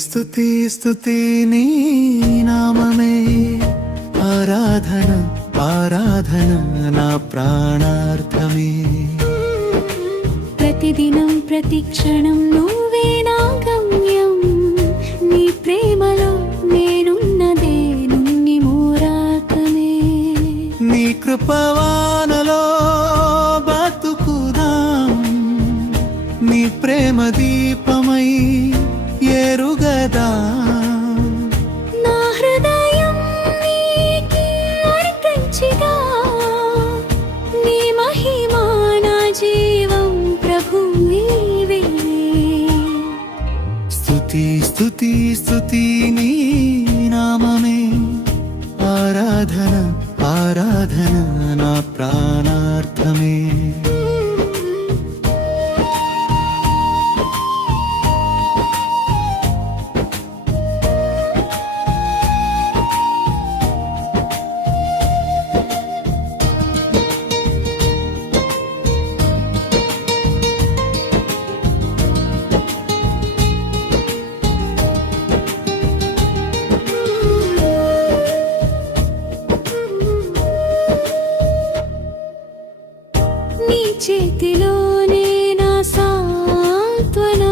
స్తుతి స్తుతి నీ నామమే ఆరాధన ఆరాధన నా ప్రాణార్థమే ప్రతిదినం ప్రతి క్షణం నువ్వే నా గమ్యం నీ ప్రేమలో నేనున్నదే నున్ని మూరాకమే నీ కృపవానలో బతుకుదాం నీ ప్రేమ దీపమై స్థుతి స్థుతి స్థుతి నీ నామమే. ఆరాధన ఆరాధన నా ప్రాణార్థమే. చేతిలోనే నా సాత్వన.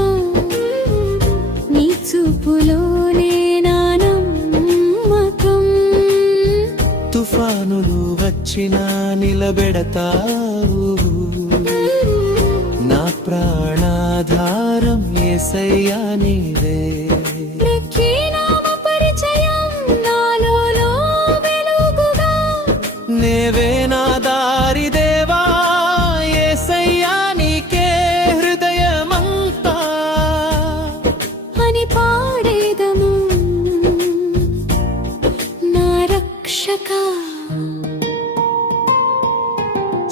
నీ చూపులోనే నా నమ్మకం. తుఫానులు వచ్చినా నిలబెడతావు. నా ప్రాణాధారం ఏసయ్యా నీవే.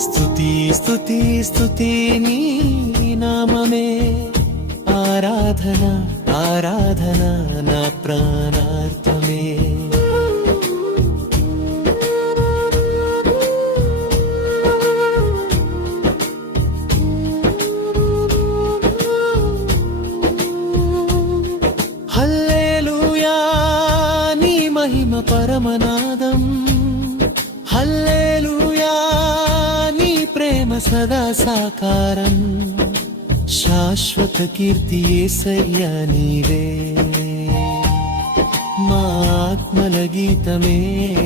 స్తుతి స్తుతి స్తుతి నీ నామమే. ఆరాధన ఆరాధన నా ప్రాణార్థమే హల్లేలూయా నీ మహిమ పరమనాదం. ప్రేమ సదా సాకారం. శాశ్వత కీర్తి ఏసయ్యా నీవే. మా ఆత్మల గీతమే.